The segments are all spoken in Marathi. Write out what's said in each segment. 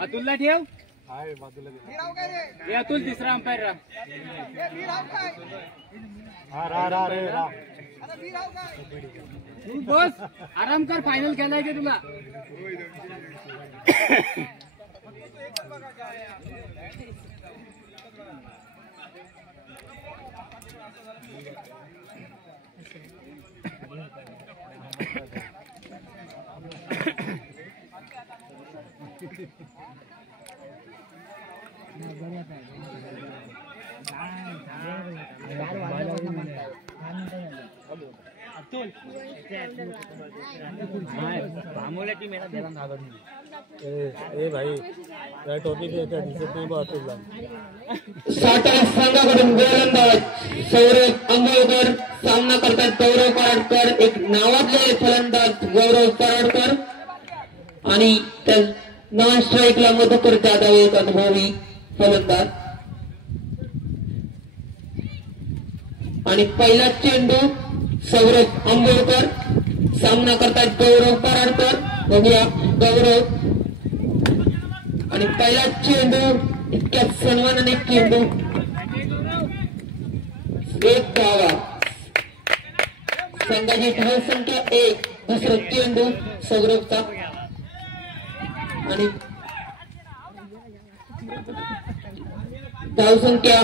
अतुलला ठेव. अतुल तिसरा अंपायर रा. बस आराम कर, फायनल खेळायचे तुला. टोपी दिसत नाही बा तुला. सातारा संघाकडून गोलंदाज सौरभ अंबोळकर, सामना करतात गौरव कराडकर. एक नावाजलेले फलंदाज गौरव कराडकर आणि त्या नॉन स्ट्राईकला मधुकर जाधव एक अनुभवी फलंदाज. आणि पहिला चेंडू सौरभ अंबोळकर, सामना करतात गौरव कराडकर. बघूया गौरव. आणि पहिला चेंडू इतक्या सन्मानाने चेंडू एक धावा. संघाची धाव संख्या 1. दुसरा चेंडू सौरभचा. आणि धावसंख्या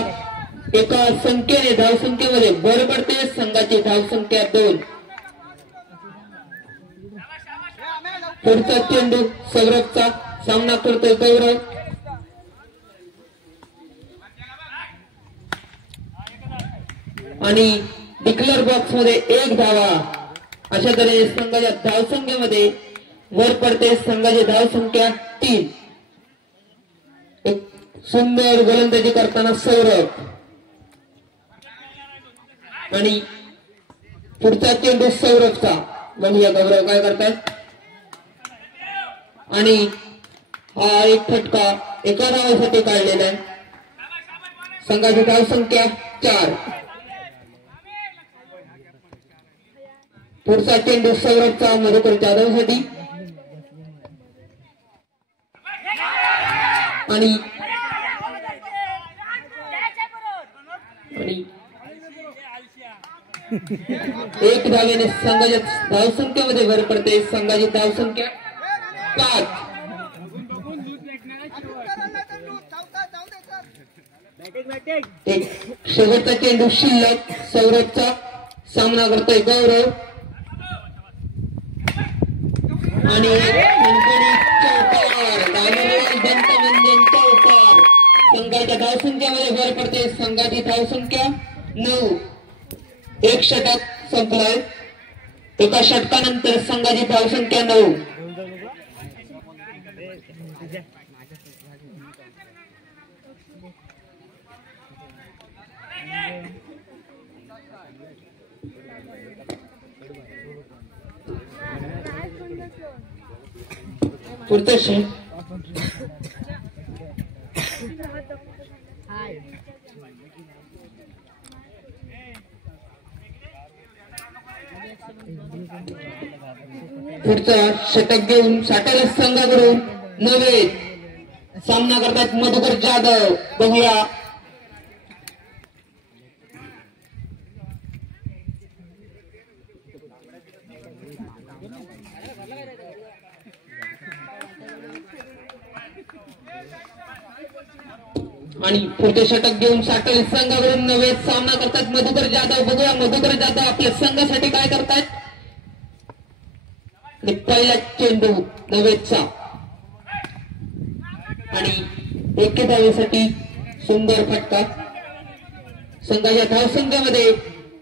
एका संख्येने धावसंख्येमध्ये भर पडते. संघाची धावसंख्या 2. पुढचा चेंडू सौरभचा, सामना करतोय गौरव. आणि डिक्लेअर बॉक्स मध्ये 1 धावा. अशा तऱ्हेने संघाच्या धावसंख्येमध्ये भर पडते. संघाची धावसंख्या 3. एक सुंदर गोलंदाजी करताना सौरभ. आणि पुढचा चेंडू सौरभचा. बघूया गौरव काय करतात. आणि हा एक फटका एका धावासाठी काढलेला आहे. संघाची धावसंख्या 4. पुढचा चेंडू सौरभचा मधुकर जाधवसाठी. आणि एक धावेने संघाच्या धावसंख्येमध्ये भर पडते. संघाची धावसंख्या 5. एक शेवटचा चेंडू शिल्लक सौरभचा, सामना करतोय गौरव. आणि चौकार. संघाच्या धावसंख्येमध्ये भर पडते. संघाची धावसंख्या 9. एक षटक संपलाय. एका षटकानंतर संघाची धावसंख्या 9. पुढचं षटक घेऊन सातारा संघाकडून नवे सामना करतात मधुकर जाधव. बघूया. आणि पुढचे षटक घेऊन सातारा संघाकडून नवे सामना करतात मधुकर जाधव. बघूया मधुकर जाधव आपल्या संघासाठी काय करतात. पहिला चेंडू नवेचा. आणि एके धावेसाठी सुंदर फटका. संघाच्या धावसंख्येमध्ये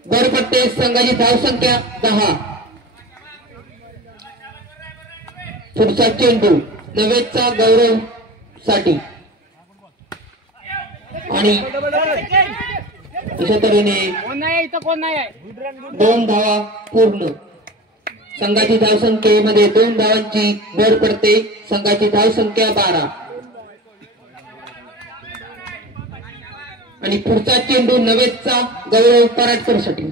भर पडते. संघाची धावसंख्या 10. पुढचा चेंडू नवेचा गौरव साठी. आणि अशा तऱ्हेने 2 धावा पूर्ण. संघाची धावसंख्येमध्ये 2 धावांची भर पडते. संघाची धावसंख्या 12. आणि पुढचा चेंडू नवेदचा गौरव पराडकरसाठी.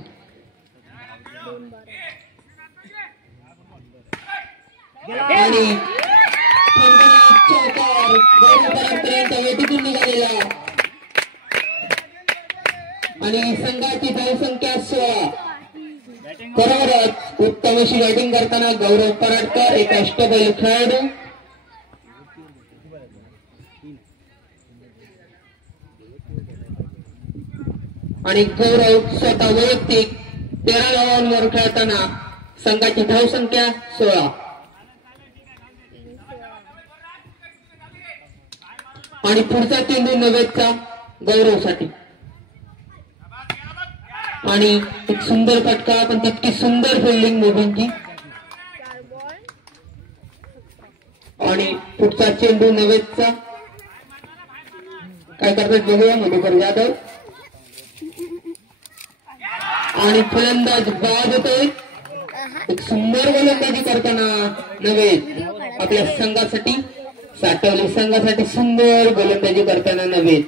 आणि चौकार गौरव पराडकर यांच्या वेटीतून निघालेला आणि संघाची धावसंख्या 16. बरोबरच उत्तम अशी बॅटिंग करताना गौरव पराडकर एक अष्टपैलू खेळाडू. आणि गौरव स्वतः वैयक्तिक 13 धावांवर खेळताना संघाची धावसंख्या 16. आणि पुढचा चेंडू नवेदचा गौरवसाठी. आणि एक सुंदर फटका पण तितकी सुंदर फिल्डिंग मोबाईलची. आणि पुढचा चेंडू नवेदचा काय करतात बघूया मधुकर जाधव. आणि फलंदाज बाद होतोय. एक सुंदर गोलंदाजी करताना नवेद आपल्या संघासाठी साठवली संघासाठी सुंदर गोलंदाजी करताना नवेद.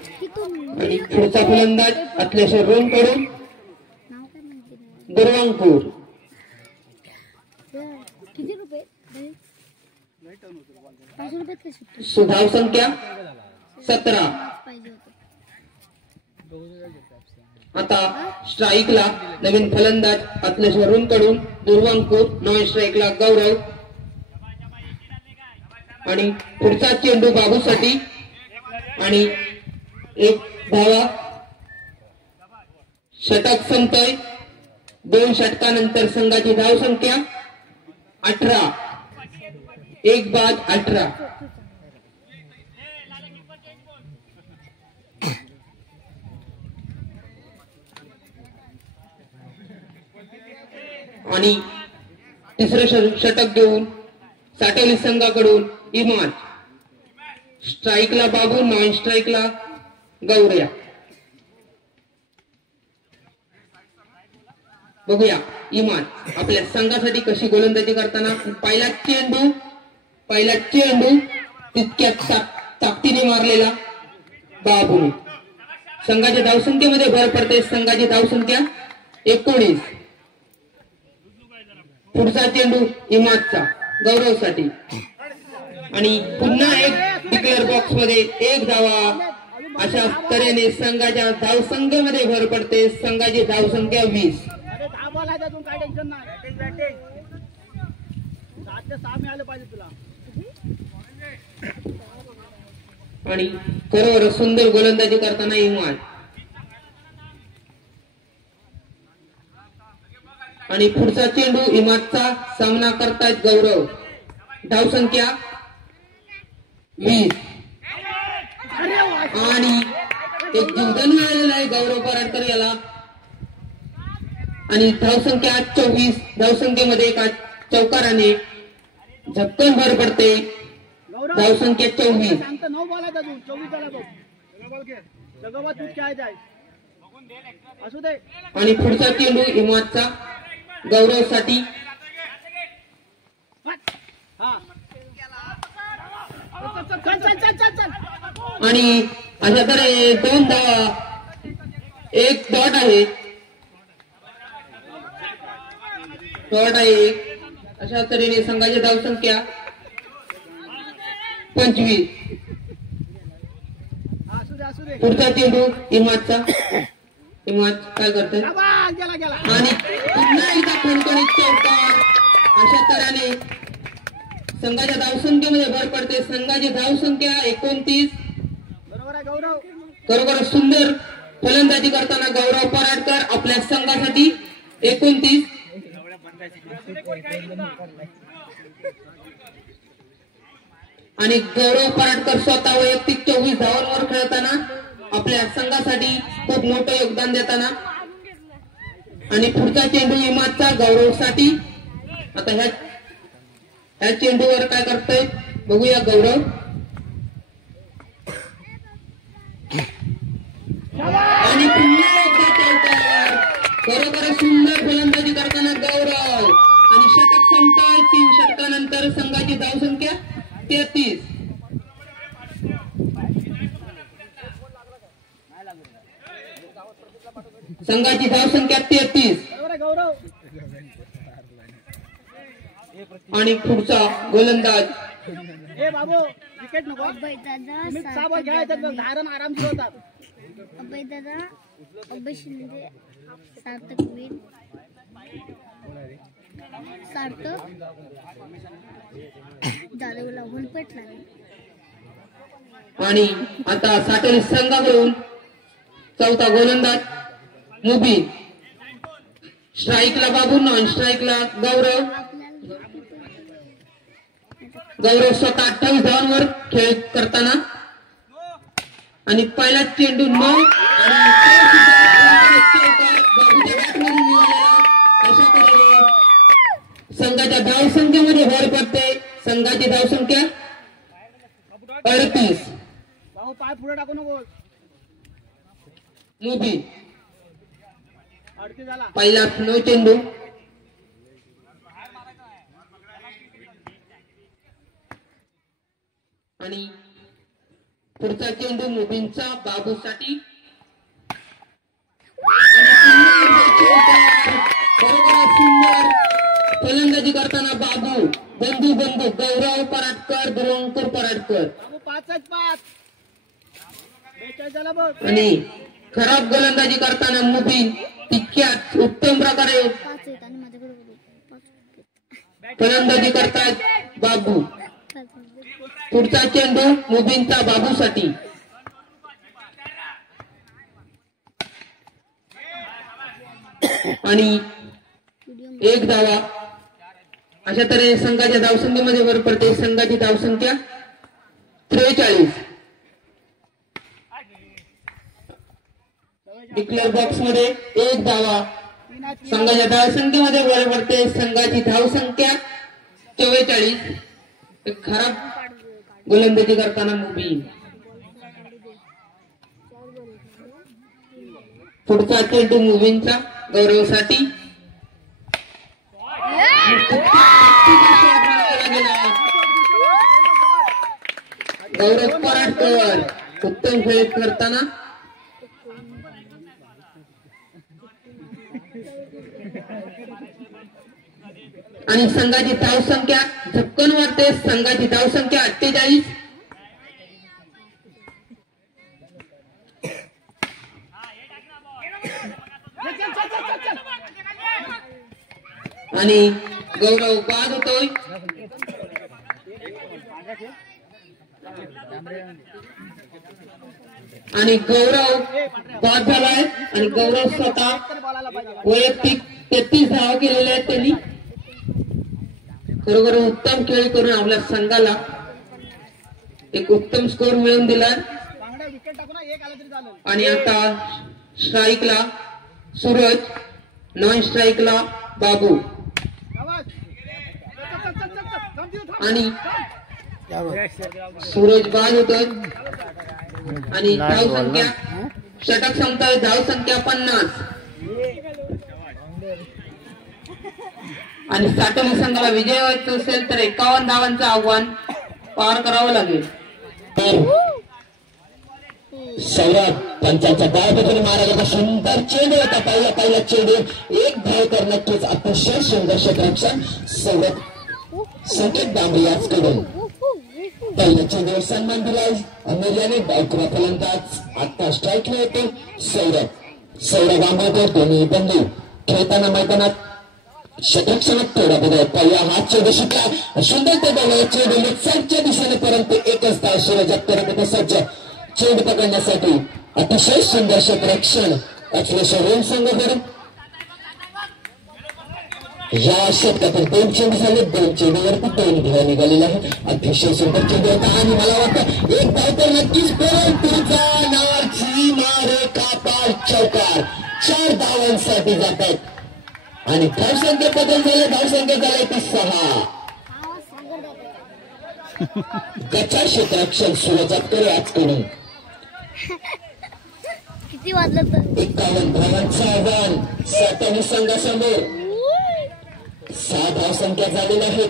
आणि पुढचा फलंदाज अखिलेश्वर रोम कडून दुर्वांकूर. धाव संख्या 17. आता स्ट्राईकला नवीन फलंदाज अखिलेश्वर रोम कडून दुर्वांकूर. नॉन स्ट्राईकला गौरव. आणि पुढचा चेंडू बाबूसाठी. आणि एक धावा. षटक संपतोय. 2 षटकानंतर संघाची धावसंख्या 18. 1 बाद 18. आणि तिसरं षटक घेऊन साठवली संघाकडून इमाद. स्ट्राईकला बाबू. नॉन स्ट्राईकला गौरया. बघूया इमाद आपल्या संघासाठी कशी गोलंदाजी करताना. पहिला चेंडू तितक्या ताकदीने मारलेला बाबू. संघाच्या धावसंख्येमध्ये भर पडते. संघाची धावसंख्या 19. पुढचा चेंडू इमादचा गौरवसाठी. आणि पुन्हा एक डिक्लेअर बॉक्स मध्ये 1 धावा. अशा तऱ्हेने संघाच्या धावसंख्येमध्ये भर पडते. संघाची धावसंख्या 20. काय टेन्शन नाही. 7 ते 6 मिळालं पाहिजे तुला. आणि बरोबर सुंदर गोलंदाजी करताना इमाद. आणि पुढचा चेंडू इमादचा सामना करतायत गौरव. धावसंख्या 20. आणि एक जीवदान मिळालेला आहे गौरव पराडकर याला. आणि धावसंख्या 24. धावसंख्येमध्ये एका चौकाराने झपकन भर पडते. धावसंख्या 24. 9 बॉल आहेत. 24 झाला बघ. जगावात तू खेळायचं आहे. असू दे. आणि पुढचा चेंडू इमादचा गौरवसाठी. आणि अशा तऱ्हे 2 धावा. 1 डॉट आहे. अशा तऱ्हेने संघाची धावसंख्या 25. पुढचा चेंडू इमादचा. इमाद काय करतोय. आणि पुन्हा एकदा कोणकोणीत चौकार. अशा तऱ्हेने संघाच्या धावसंख्येमध्ये भर पडते. संघाची धावसंख्या 29. बरोबर आहे गौरव. खरोखर सुंदर फलंदाजी करताना गौरव पराडकर आपल्या संघासाठी 29. आणि गौरव पराडकर स्वतः वैयक्तिक 24 धावांवर खेळताना आपल्या संघासाठी खूप मोठं योगदान देताना. आणि पुढचा चेंडू इमादचा गौरवसाठी. आता ह्या चेंडूवर काय करतोय बघूया गौरव. आणि पुन्हा एकदा चौकार. खरोखर सुंदर फलंदाजी करताना गौरव. आणि षटक संपतोय. 3 षटकानंतर संघाची धावसंख्या 33. संघाची धावसंख्या 33 बरोबर आहे गौरव. आणि पुढचा गोलंदाज ए बाबू विकेट नको. अभय दादा तुम्ही सहा बॉल खेळायचं धारण आरामशीर होतात. अभय दादा अभय शिंदे सार्थक वीर सार्थक जाधवला होल पेटला. आणि आता साटोली संघाकडून चौथा गोलंदाज मुबीन. स्ट्राईकला बाबू, नॉन स्ट्राईकला गौरव. गौरव स्वतः 28 धावांवर खेळ करताना आणि पहिला चेंडू 9 अशा तऱ्हेने संघाच्या धावसंख्येमध्ये भर पडते. संघाची धावसंख्या 38. भाऊ पाय पुढे टाकू नको. मुबीन 38 झाला. पहिला 9 चेंडू. आणि पुढचा चेंडू मुबीनचा बाबूसाठी. सुंदर फलंदाजी करताना बाबू, बंधू गौरव पराडकर, ध्रुवंकर पराडकर. बाबू 5 42 झाला बघ. आणि खराब गोलंदाजी करताना मुबीन तितक्याच उत्तम प्रकारे 5 आहेत आणि माझ्याकडे 5 फलंदाजी करतायत बाबू. पुढचा चेंडू मुबीनचा बाबूसाठी. आणि 1 धावा. अशा तऱ्हेने संघाच्या धावसंख्येमध्ये भर पडते. संघाची धावसंख्या 43. डिक्लेअर बॉक्स मध्ये 1 धावा. संघाच्या धावसंख्येमध्ये भर पडते. संघाची धावसंख्या 44. खराब गोलंदाजी करताना मुबीन. पुढचा चेंडू मुबीनचा गौरवसाठी. गौरव पराडकर उत्तम खेळ करताना आणि संघाची धावसंख्या झपकन वाढते. संघाची धावसंख्या 48. आणि गौरव बाद होतोय. आणि गौरव बाद झालाय. आणि गौरव स्वतः वैयक्तिक 33 धावा केलेल्या आहेत त्यांनी. खरोखर उत्तम खेळ करून आपल्या संघाला एक उत्तम स्कोर मिळवून दिला. विकेट टाकू ना, 1 आला तरी चालेल. आणि आता स्ट्राईकला सूरज, नॉन स्ट्राईकला बाबू. आणि सूरज बाद होतोय. आणि धावसंख्या षटक संपतोय. धावसंख्या 50. आणि साटोली संघाला विजय व्हायचा असेल तर 51 धावांचं आव्हान पार करावं लागेल. सौरभ पंचांच्या डायबेटीने मारायला सुंदर चेंडू होता. पहिला चेंडू 1 धाव कर नक्कीच अतिशय सुंदर क्षेत्ररक्षण सौरभ संकेत डांबरे याचकडून. पहिल्या चेंडूवर सन्मान दिलाय अमेरियाने. डावखुरा फलंदाज आता स्ट्राईकला होते सौरभ आंबेडकर. दोन्ही बंधू खेळताना मैदानात क्षेत्ररक्षणात थोडा बदल. पहिला हा चेंडू शिकला सुंदर ते बघा. चेंडू लेफ्टच्या दिशेने परंतु एकच धाव सूरज अत्तर सज्ज चेंडू पकडण्यासाठी. अतिशय सुंदर क्षेत्ररक्षण अखिलेश्वर संघाकडून. या षटकातून 2 चेंडू झाले. 2 चेंडूवरती 2 धावा निघालेला आहे. अतिशय सुंदर चेंडू होता. आणि मला वाटतं 1 धाव तर नक्कीच परंतुचा नाची मारे कापार चौकार. 4 धावांसाठी जातात. आणि धावसंख्या बदल झाले. धावसंख्या झाली ती 6. गच्चा क्षेत्ररक्षण सूरजातकडे आजकडून किती वाजलं तर 51 धावांचं आव्हान साटोली संघासमोर. 6 धावसंख्या झालेल्या आहेत.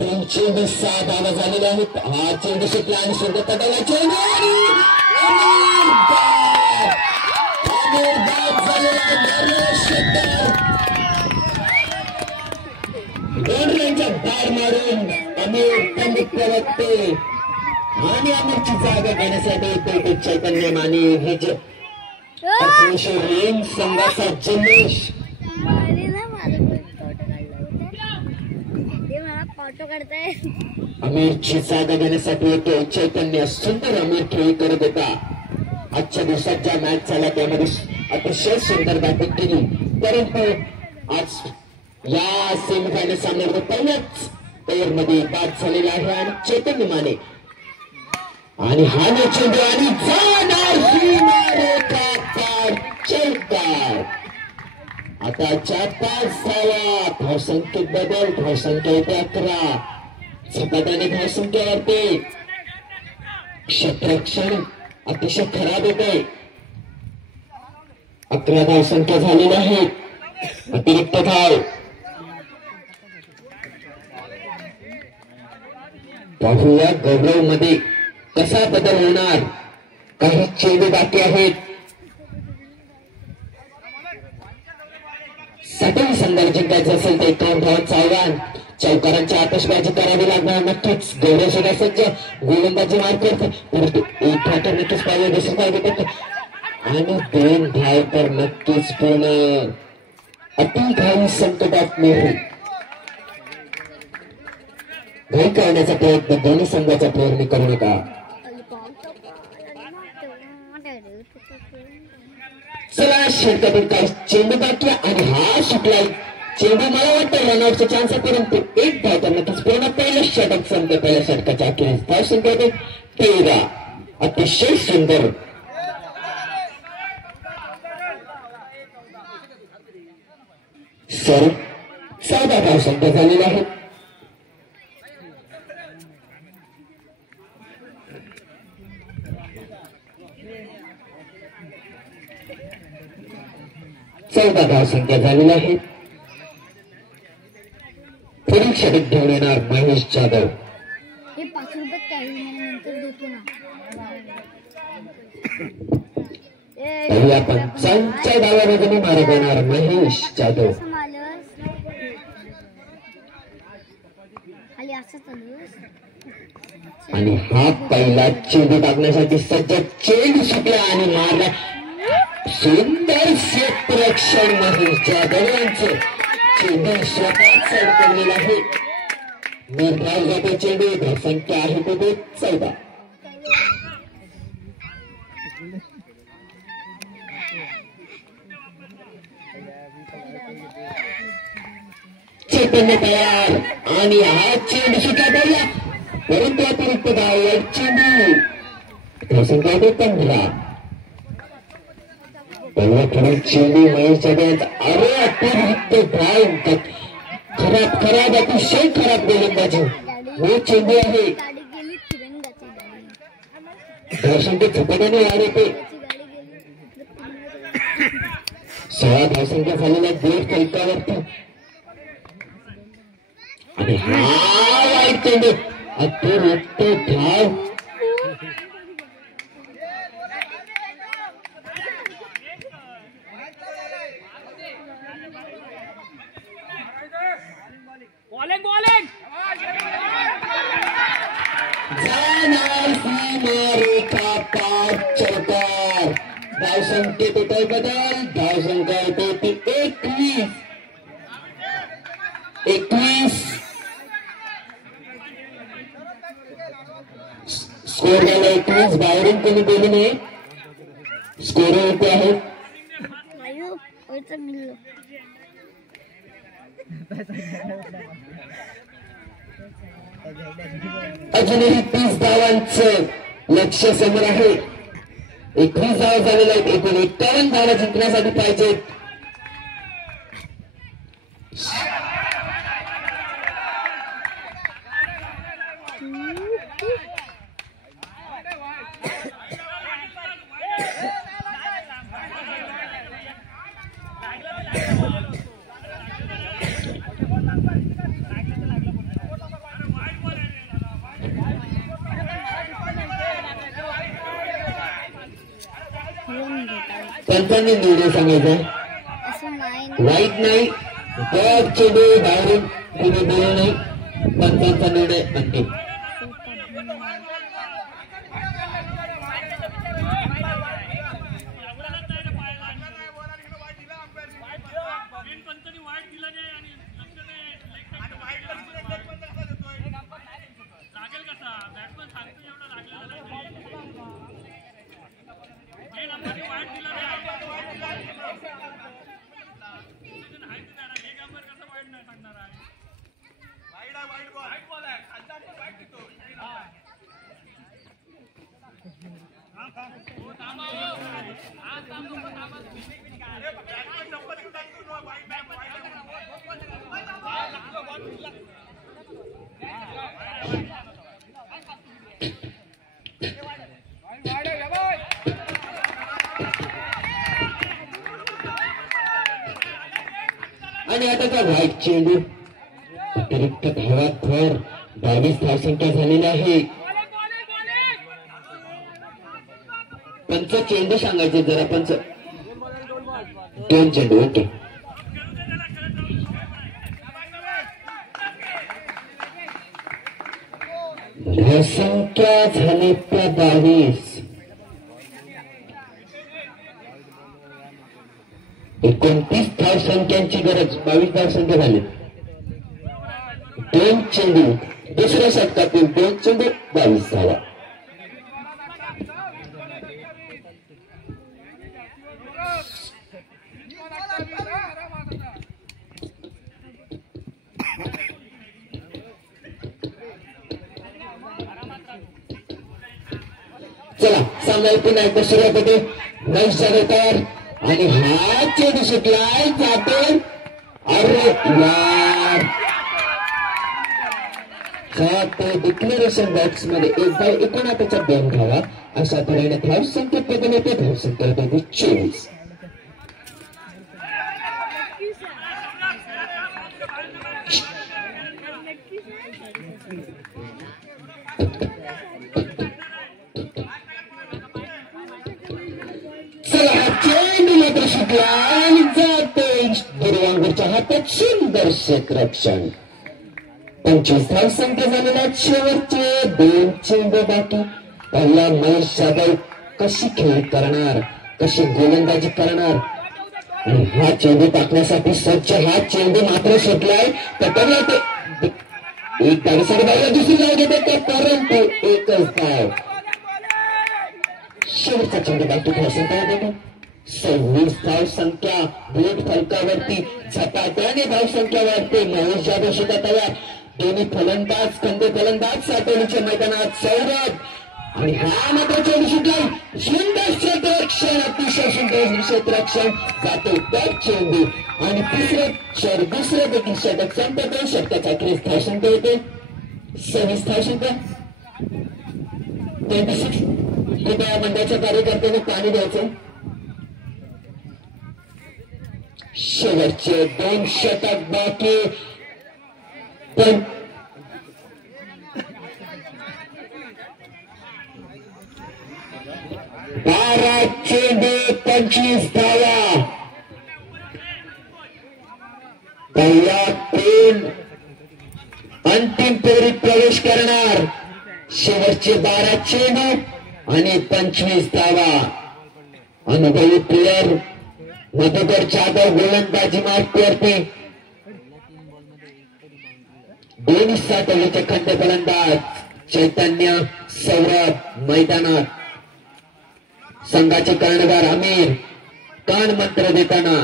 3 चेंडू 6 धावा झालेल्या आहेत. हा चेंडू सुटला आणि सुंदर पटाला चेंडू अमित पंडित प्रवक्ते आणि अमितची जागा घेण्यासाठी पेटीत चैतन्य माने हिज रेंज संघाचा जल्लोष. फोटो काढताय. अमितची जागा घेण्यासाठी येतो चैतन्य. सुंदर अमित खेळी करत होता. आजच्या दिवसात ज्या मॅच झाल्या त्यामध्ये अतिशय सुंदर बॅटिंग केली, परंतु आज या सेमीफायनल सामन्यामध्ये पहिल्याच पेअर मध्ये बाद झालेला आहे आणि चैतन्य माने आणि हा चेंडू आणि जाणार ही मारेचा चौकार. आता 4-5 धावा. धावसंख्येत बदल. धावसंख्या येते 11. झपाट्याने धावसंख्या वाढते. क्षेत्ररक्षण अतिशय खराब येत आहे. 11 धावसंख्या झालेल्या आहेत. अतिरिक्त धाव. पाहूया गौरव मध्ये कसा बदल होणार. काही चेंडू बाकी आहेत. साठी संघाला जिंकायचं असेल तर 51 धावांचं आव्हान. चौकारांची आतषबाजी करावी लागणार. नक्कीच गौरव सुद्धा सज्ज गोलंदाजी मार करते, परंतु एक धाव तर नक्कीच पाहिजे. दुसरं पाहिजे आणि 2 धाव तर नक्कीच पूर्ण. अति घाई संकटात नेहरू. घाई करण्याचा प्रयत्न दोन्ही संघाच्या प्लेअरने करू नका. चला षटकातील काही चेंडू बाकी आणि हा सुटलाय चेंडू. मला वाटतं रनआउटचा चान्स आहे, परंतु एक धाव तर नक्कीच पूर्ण. पहिलं षटक संपलं. पहिल्या षटकाच्या अखेरीस धाव संख्या 13. अतिशय सुंदर. सर 14 धाव संख्या झालेला आहे. धाव संख्या झालेला आहे. पुढील षटक घेऊन येणार महेश जाधव. हे 5 रुपयात काही नंतर देतो ना. पहिल्या 5च्या डाव्यामध्ये मारत येणार महेश जाधव. आणि हा पहिला चेंडू टाकण्यासाठी सज्ज. चेंडू सुटला आणि मारला. सुंदर क्षेत्ररक्षण महेश जाधव यांचं. चेंडू स्वतःच अडकवलेला आहे. निर्धार जातो चेंडू. धावसंख्या आहे तो 14. चैतन्य तयार आणि हा चेंडू सुटला पडला, परंतु अतिरिक्त धाव. चेंडू धावसंख्या आहे 15. पहिला पुढील चेंडू महेश जाधव यांचा. अरे अतिरिक्त धाव. खराब अतिशय खराब गोलंदाजी. हे चेंडू आहे. धावसंख्या झपाट्याने वाढ येते. 16 धावसंख्या झालेल्या 1.5 फलकावरती आणि हा वाईट चेंडू. अतिरिक्त धाव. चौकार. धावसंख्येत होतोय बदल. धावसंख्या होते ती 21. स्कोर झाला 21. बाहेरून कोणी बोलू नये. स्कोर होते आहे. अजूनही 30 धावांचं लक्ष समोर आहे. 21 धावा झालेल्या आहेत. एकूण 51 धावा जिंकण्यासाठी पाहिजेत. पंचांनी निर्णय सांगायचा. वाईट नाही. चेंडू बाहेरून कोणी बोलू नाही. पंचांचा निर्णय अंतिम. आणि आता का व्हाईट चेंडू अतिरिक्त धावात भर 22 धावसंख्या झालेली आहे. पंच चेंडू सांगायचे जरा पंच 2 चेंडू. ओके धावसंख्या झाली त्या 22. 29 धावसंख्यांची गरज 22 धावसंख्या झाली. 2 चेंडू दुसऱ्या षटकातील 2 चेंडू 22 धावा. चला सामना पुन्हा एकदा सुरुवात होते. नाईस जागेकर आणि हा चेंडू सुटलाय जातो. अरे यार जातो डिक्लेरेशन बॉक्स मध्ये 1/89 2 धावा. अशा तऱ्हेने धावसंख्या बदल होते. धावसंख्या होते 24. दुर्वांगरच्या हातात सुंदर क्षेत्ररक्षण. 25 धावसंख्या झालेल्या शेवटचे 2 चेंडू बाकी. पहिला महेश जाधव कशी खेळ करणार, कशी गोलंदाजी करणार. आणि हा चेंडू टाकण्यासाठी स्वच्छ हा चेंडू मात्र सुटलाय. पकडला ते एक धावेसाठी बाहेर दुसरी धाव घेते परंतु एकच धाव. शेवटचा चेंडू बाकी धावसंख्या देतो 26 धावसंख्या. बोट फलकावरती झपाट्याने धावसंख्या वाढते. महेश जाधव सुद्धा तयार. दोन्ही फलंदाज कंदे फलंदाज साठवणीच्या मैदानात सौरभ आणि हा मात्र चेंडू सुटलाय. सुंदर क्षेत्ररक्षण अतिशय सुंदर क्षेत्ररक्षण जातो तर चेंडू आणि दुसरं देखील षटक संपतो. षटकाचा 30 धावसंख्या येते 26 धावसंख्या 26. कृपया मंडळाच्या कार्यकर्त्यांनी पाणी द्यायचं. शेवटचे 2 षटक बाकी. पण 12 चेंडू 25 धावा. पहिला 3 अंतिम फेरीत प्रवेश करणार. शेवटचे 12 चेंडू आणि 25 धावा. अनुभवी प्लेयर मधुकर जाधव गोलंदाजी मार्कवरती. दोन्ही साठवलीचे खंड फलंदाज चैतन्य सौरभ मैदानात. संघाचे कर्णधार आमिर कान मंत्र देताना.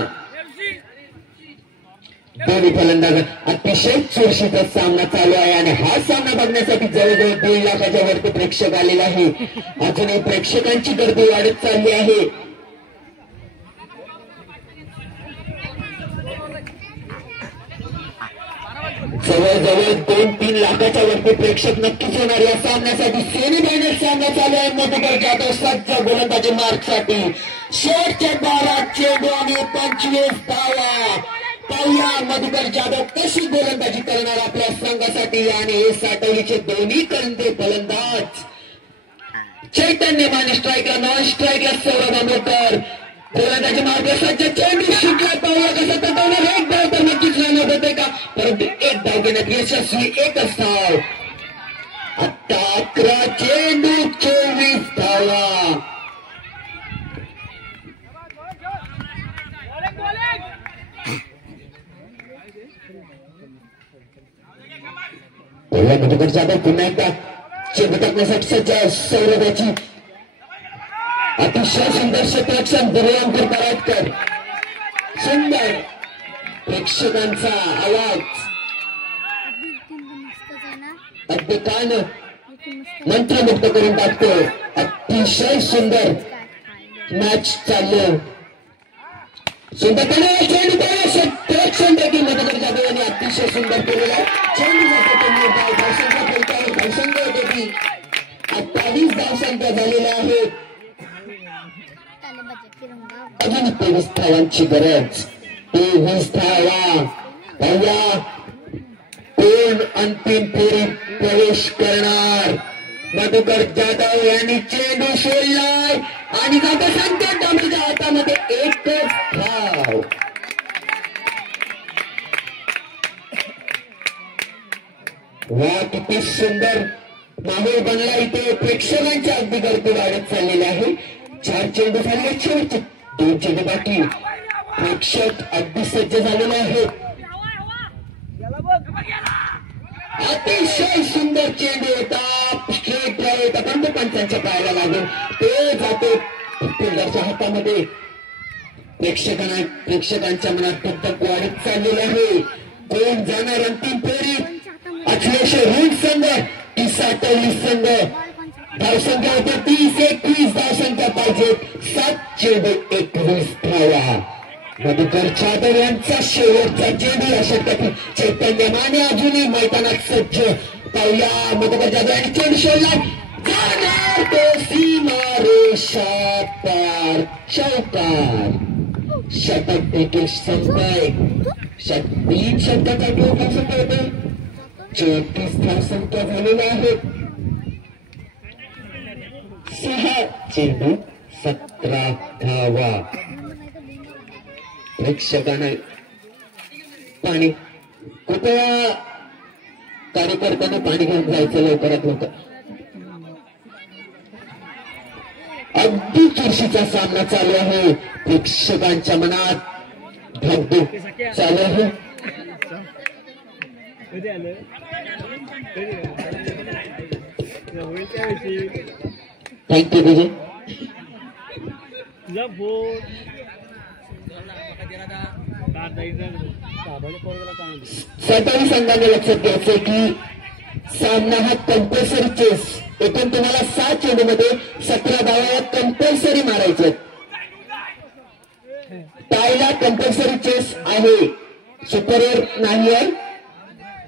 दोन्ही फलंदाज अतिशय चुरशीचा सामना चालू आहे आणि हा सामना बघण्यासाठी जवळजवळ 2 लाखाच्या वरती प्रेक्षक आलेले आहे. अजूनही प्रेक्षकांची गर्दी वाढत चालली आहे. जवळजवळ 2-3 लाखाच्या वरती प्रेक्षक नक्कीच होणार या सामन्यासाठी. सेमीफायनल सामना चालू आहे. मधुकर जाधव सज्ज गोलंदाजी मार्कसाठी. शेवटच्या 12 चेंडू आणि 25 धावा. पाहूया मधुकर जाधव कशी गोलंदाजी करणार आपल्या संघासाठी. आणि हे साठवलीचे दोन्ही करंदे फलंदाज चैतन्य माने स्ट्राईकला, नॉन स्ट्राईकला सौरभ आंबेडकर. गोलंदाजी मार्गदर्शनाच्या चेंडू शिकला पाहूया कसा तटवणार एक धाव तर नक्कीच रन होते का परंतु एक धाव घेण्यात यशस्वी एकच धाव आता 11 चेंडू 24 धावा पहिल्या मधुकर जाधव पुन्हा एकदा चेंडू टाकण्यासाठी सज्ज सौरभाची अतिशय सुंदर क्षेत्ररक्षण दुर्लंकर कराडकर सुंदर प्रेक्षकांचा आवाज अगदी कान मंत्रमुक्त करून टाकतो अतिशय सुंदर मॅच चाललं सुंदरपणे चेंडू क्षेत्ररक्षण देखील मधुकर जाधव यांनी अतिशय सुंदर केलेला चेंडू धावसंख्या फलकावर धावसंख्या होते की 28 धावसंख्या झालेल्या आहेत अजून 23 धावांची गरज 23 धावा पहिल्या कोण अंतिम फेरीत प्रवेश करणार मधुकर जाधव यांनी चेंडू सोडलाय आणि आता संकेत दामरीच्या हातामध्ये एकच धाव वा किती सुंदर माहोल बनला इथे प्रेक्षकांच्या अगदी गर्दी वाढत चाललेली आहे 4 चेंडू झाले शेवटचे 2 चेंडू बाकी प्रेक्षक अगदी सज्ज झालेले आहेत अतिशय सुंदर चेंडू होता स्ट्रेट ड्राइव्ह होता पण पंचांच्या पायाला लागून ते जातो फिल्डरच्या हातामध्ये प्रेक्षकांच्या मनात धगधग वाढत चाललेली आहे कोण जाणार अंतिम फेरीत अखिलेश्वर रूट संघ की सातवली संघ धावसंख्या होते 30-21 धावसंख्या पाहिजे 7 चेंडू 21 धावा मधुकर जाधव यांचा शेवटचा चेंडू या षटकातील चैतन्य माने अजूनही मैदानात सज्ज पाहूया मधुकर जाधव यांनी चेंडू सोडला जाणार तो सीमारेषा पार चौकार षटक देखील संपय 3 षटकाचा टोल धावसंख्या होते 34 धावसंख्या झालेल्या आहेत 6 चेंडू 17 धावा प्रेक्षकांना पाणी कृपया कार्यकर्त्यांना पाणी घेऊन जायचं लवकरात लवकर अगदी चुरशीचा सामना चालू आहे प्रेक्षकांच्या मनात धगधग चालू आहे थँक्यू विजय सरकारी संघाने लक्षात घ्यायचं की सामना हा कंपल्सरी चेस एकूण तुम्हाला 7 चेंडू मध्ये 17 धावा कंपल्सरी मारायचे टायला कंपल्सरी चेस आहे सुपरओव्हर नाही आहे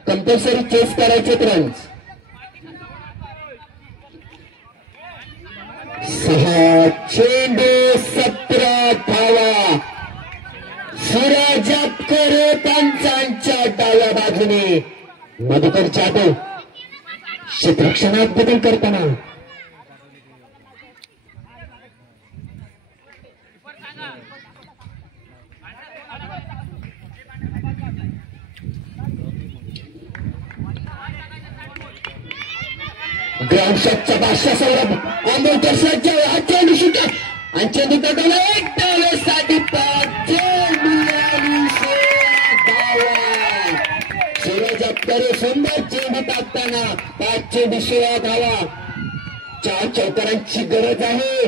कंपल्सरी चेस करायचे रन्स 6 चेंडू 17 धावा सूरज करे पंचांच्या डाव्या बाजूने मधुकर जाधव क्षेत्ररक्षणात बदल करताना ग्राउंड शॉटचा बादशाह सौरभ आंबेडकर सज्ज हा चेंडू शूट आणि चेंडू तटवला एक डाव्यासाठी 5 चेंडू आणि 16 धावा सूरज अप्परे सुंदर चेंडू टाकताना 5 चेंडू 16 धावा 4 चौकारांची गरज आहे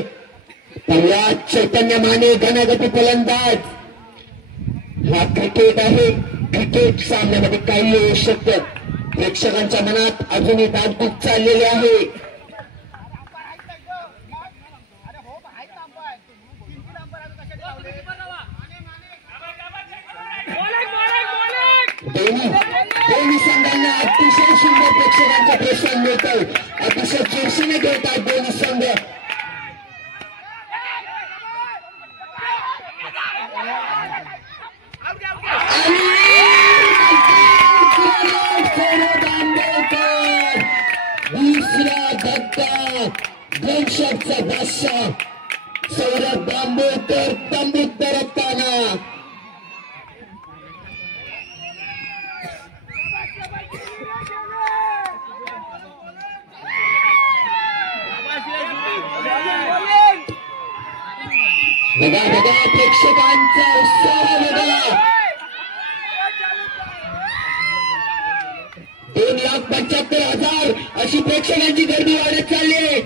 पहिला चैतन्य माने घनगती फलंदाज हा क्रिकेट आहे क्रिकेट सामन्यामध्ये काही येऊ शकतं प्रेक्षकांच्या मनात अजूनही धाकधूक चाललेली आहे दोन्ही संघांना अतिशय सुंदर प्रेक्षकांचं प्रोत्साहन मिळतं अतिशय चुरशीने खेळतात दोन्ही संघ दुसरा धक्का ग्राउंड शॉटचा बादशाह सौरभ दांबोकर तंबूत परतताना बघा बघा प्रेक्षकांचा उत्साह बघा 2,75,000 अशी प्रेक्षकांची गर्दी वाढत चालली आहे.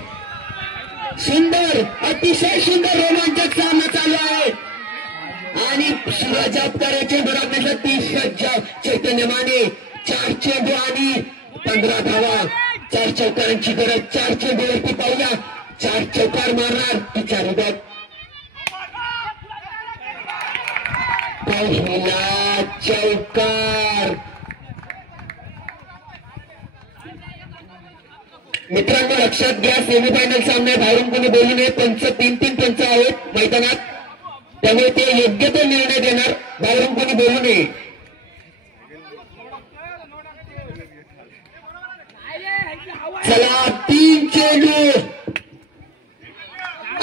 सुंदर अतिशय सुंदर रोमांचक सामना चालू आहे आणि सूरज अपकाराचे बरोबरसाठी सज्ज चैतन्य माने 4 चेंडू आणि 15 धावा. 4 चौकारांची गरज 4 चेंडूवरती पाहूया. 4 चौकार मारणार की 4 विकेट. पहिला चौकार. मित्रांनो लक्षात घ्या सेमीफायनल सामने बाहेरून कोणी बोलू नये. पंच 3-3 पंच आहेत मैदानात त्यामुळे ते योग्य तो निर्णय देणार. बाहेरून कोणी बोलू नये. चला 3 चेंडू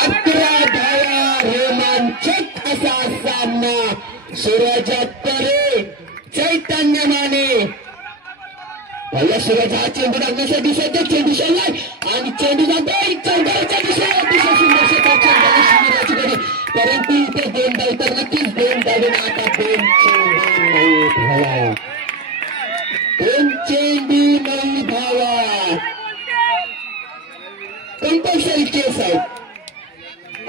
11 धावा. रोमांचक असा सामना. सूरज अपकारे चैतन्य माने. पहिला सूरज हा चेंडू टाकण्यासाठी सज्ज. चेंडू शोधलाय आणि चेंडू जातोय चौकाराच्या दिशेने. अतिशय सुंदर क्षेत्राची शिबिराची गडी परंतु इथे 2 धाव तर नक्कीच 2 धावेने आता 2 चेंडू 9 धावा. 2 चेंडू 9 धावा. कंपल्सरी केस आहे.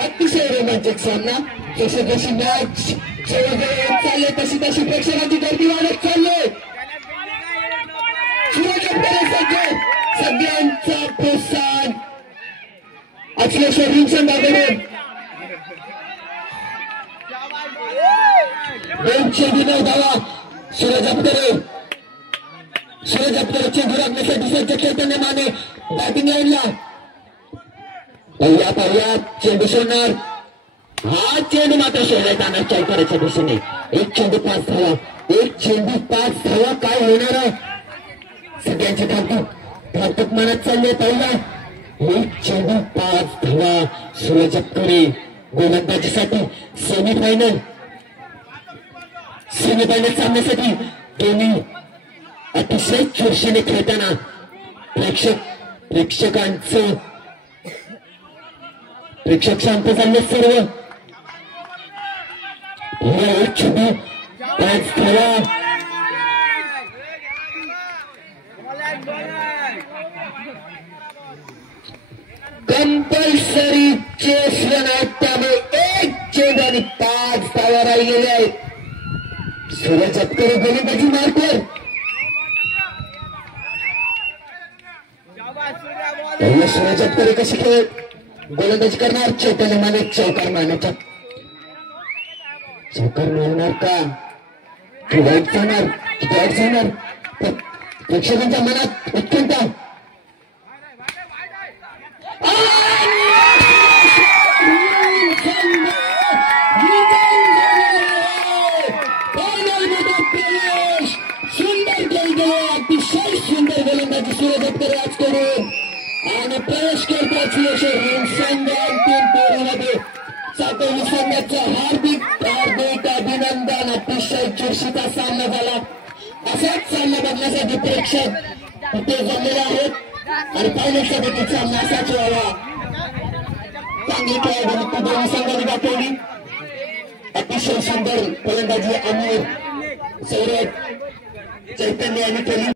अतिशय रोमांचक सामना. जशी जशी मॅच जवळजवळ चालले तशी तशी प्रेक्षकांची गर्दी वाढत चालली. सूरज अपकारे सगळ्यांचा प्रोत्साहन अक्षरशः रिंग संघाकडून 2 चेंडू 9 धावा. सूरज अपकारे चेंडू राखण्यासाठी सज्ज चैतन्य माने बॅटिंग लाईनला. पहिला चेंडू सोडणार. हा चेंडू मात्र सोडला जाणार चौकाराच्या दिशेने. 1 चेंडू 5 धावा. 1 चेंडू 5 धावा. काय होणार सगळ्यांची धाकधूक मनात चालली. पहिला 1 चेंडू 5 धावा. सूरज अपकारे गोलंदाजीसाठी सेमीफायनल सामन्यासाठी दोन्ही अतिशय चुरशीने खेळताना प्रेक्षक शांत चालले सर्व. 1 चेंडू 5 धावा. कंपल्सरी चेस रन आहेत त्यामुळे 1 चेंडू आणि 5 धावा राहिलेले आहेत. सूरज अपकारे गोलंदाजी मारतोय. सूरज अपकारे कशी खेळ गोलंदाजी करणार. चैतन्य माने चौकार मारणार का वाईट जाणार किती वाईट जाणार. प्रेक्षकांच्या मनात उत्कंठा. सुंदर खेळ अतिशय सुंदर गोलंदाजी सूरज अपकारे आज करून आणि प्रवेश करताच यश संघ अंतिम फेरीमध्ये. सातवी संघाचं हार्दिक अभिनंदन. अतिशय चुरशीचा सामना झाला. असाच सामना बघण्यासाठी प्रेक्षक इथे जमलेले आहेत आणि फायनलचा देखील सामना असाच व्हावा. चांगली खेळाडू दोन्ही संघाने दाखवली. अतिशय सुंदर फलंदाजी अमोल सौरभ चैतन्य यांनी केली.